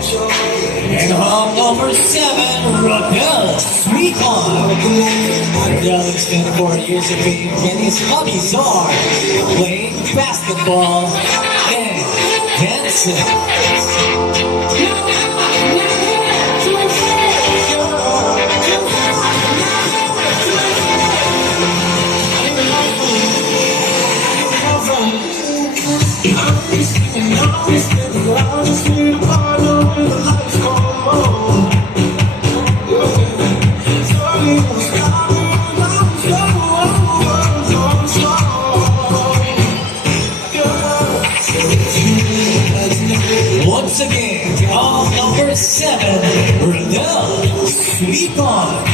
And on number 7, Raquel Sweeton. Raquel has spent 4 years of being and his hobbies are playing basketball and dancing. Once again, on number 7, Raquel Sweeton.